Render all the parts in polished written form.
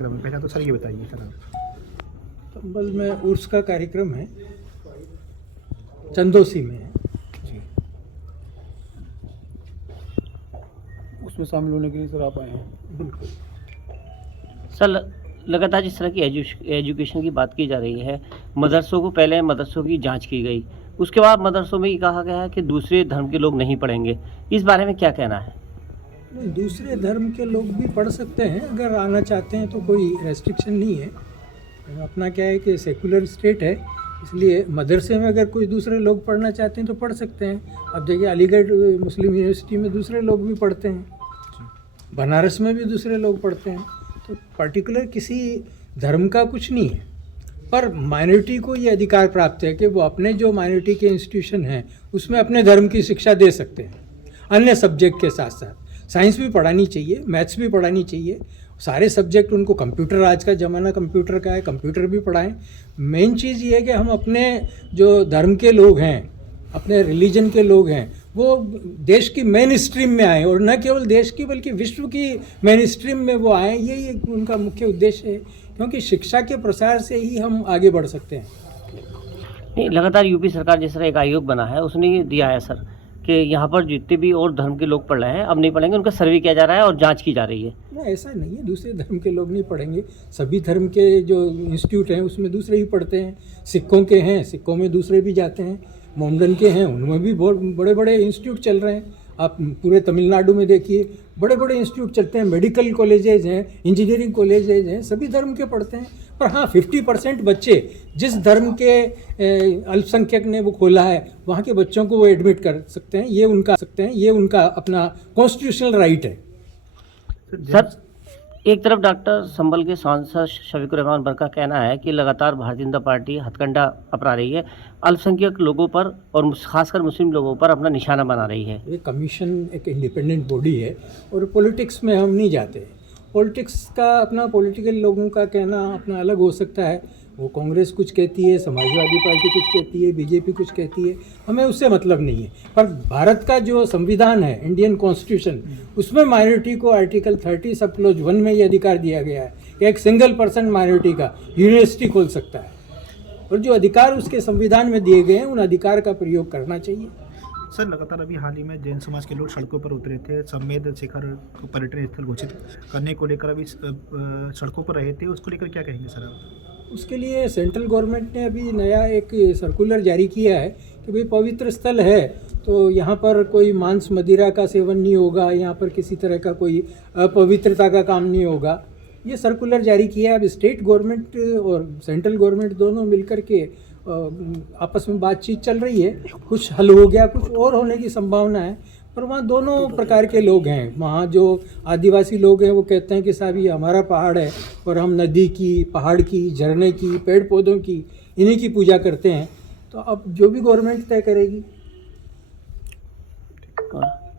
पहला तो सर ये बताइए सर आप। चंबल में उर्स का कार्यक्रम है, चंदोसी में है जी। उसमें शामिल होने के लिए सर आप आए हैं। बिल्कुल। सर लगातार जिस तरह की एजुकेशन की बात की जा रही है, मदरसों को पहले मदरसों की जांच की गई, उसके बाद मदरसों में ये कहा गया है कि दूसरे धर्म के लोग नहीं पढ़ेंगे। इस बारे में क्या कहना है? नहीं, दूसरे धर्म के लोग भी पढ़ सकते हैं, अगर आना चाहते हैं तो कोई रेस्ट्रिक्शन नहीं है। अपना क्या है कि सेकुलर स्टेट है, इसलिए मदरसे में अगर कोई दूसरे लोग पढ़ना चाहते हैं तो पढ़ सकते हैं। अब देखिए अलीगढ़ मुस्लिम यूनिवर्सिटी में दूसरे लोग भी पढ़ते हैं, बनारस में भी दूसरे लोग पढ़ते हैं, तो पर्टिकुलर किसी धर्म का कुछ नहीं है। पर माइनॉरिटी को ये अधिकार प्राप्त है कि वो अपने जो माइनॉरिटी के इंस्टीट्यूशन हैं उसमें अपने धर्म की शिक्षा दे सकते हैं, अन्य सब्जेक्ट के साथ साथ। साइंस भी पढ़ानी चाहिए, मैथ्स भी पढ़ानी चाहिए, सारे सब्जेक्ट उनको। कंप्यूटर, आज का ज़माना कंप्यूटर का है, कंप्यूटर भी पढ़ाएं। मेन चीज़ ये है कि हम अपने जो धर्म के लोग हैं, अपने रिलीजन के लोग हैं, वो देश की मेन स्ट्रीम में आएँ, और न केवल देश की बल्कि विश्व की मेन स्ट्रीम में वो आएँ। यही उनका मुख्य उद्देश्य है, क्योंकि शिक्षा के प्रसार से ही हम आगे बढ़ सकते हैं। नहीं, लगातार यूपी सरकार जिस तरह एक आयोग बना है उसने ये दिया है सर कि यहाँ पर जितने भी और धर्म के लोग पढ़ रहे हैं अब नहीं पढ़ेंगे, उनका सर्वे किया जा रहा है और जांच की जा रही है। नहीं, ऐसा नहीं है, दूसरे धर्म के लोग नहीं पढ़ेंगे। सभी धर्म के जो इंस्टीट्यूट हैं उसमें दूसरे ही पढ़ते हैं। सिखों के हैं, सिखों में दूसरे भी जाते हैं। मोमडन के हैं, उनमें भी बहुत बड़े बड़े इंस्टीट्यूट चल रहे हैं। आप पूरे तमिलनाडु में देखिए, बड़े बड़े इंस्टीट्यूट चलते हैं, मेडिकल कॉलेजेज हैं, इंजीनियरिंग कॉलेजेज हैं, सभी धर्म के पढ़ते हैं। पर हाँ, 50% बच्चे जिस धर्म के अल्पसंख्यक ने वो खोला है वहाँ के बच्चों को वो एडमिट कर सकते हैं, ये उनका अपना कॉन्स्टिट्यूशनल राइट है। सर एक तरफ डॉक्टर संभल के सांसद शफीकुर रहमान बर का कहना है कि लगातार भारतीय जनता पार्टी हथकंडा अपना रही है, अल्पसंख्यक लोगों पर और खासकर मुस्लिम लोगों पर अपना निशाना बना रही है। ये कमीशन एक इंडिपेंडेंट बॉडी है और पॉलिटिक्स में हम नहीं जाते। पॉलिटिक्स का अपना, पॉलिटिकल लोगों का कहना अपना अलग हो सकता है। वो कांग्रेस कुछ कहती है, समाजवादी पार्टी कुछ कहती है, बीजेपी कुछ कहती है, हमें उससे मतलब नहीं है। पर भारत का जो संविधान है, इंडियन कॉन्स्टिट्यूशन, उसमें माइनॉरिटी को आर्टिकल 30 सब क्लोज 1 में ये अधिकार दिया गया है कि एक सिंगल पर्सन माइनॉरिटी का यूनिवर्सिटी खोल सकता है, और जो अधिकार उसके संविधान में दिए गए हैं उन अधिकार का प्रयोग करना चाहिए। सर लगातार अभी हाल ही में जैन समाज के लोग सड़कों पर उतरे थे, समेत शिखर को पर्यटन स्थल घोषित करने को लेकर अभी सड़कों पर रहे थे, उसको लेकर क्या कहेंगे सर आप? उसके लिए सेंट्रल गवर्नमेंट ने अभी नया एक सर्कुलर जारी किया है कि भाई पवित्र स्थल है तो यहाँ पर कोई मांस मदिरा का सेवन नहीं होगा, यहाँ पर किसी तरह का कोई अपवित्रता का काम नहीं होगा। ये सर्कुलर जारी किया है। अब स्टेट गवर्नमेंट और सेंट्रल गवर्नमेंट दोनों मिलकर के आपस में बातचीत चल रही है। कुछ हल हो गया, कुछ और होने की संभावना है, पर वहाँ दोनों प्रकार के लोग हैं। वहाँ जो आदिवासी लोग हैं वो कहते हैं कि साहब ये हमारा पहाड़ है और हम नदी की, पहाड़ की, झरने की, पेड़ पौधों की, इन्हीं की पूजा करते हैं। तो अब जो भी गवर्नमेंट तय करेगी।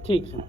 ठीक सर।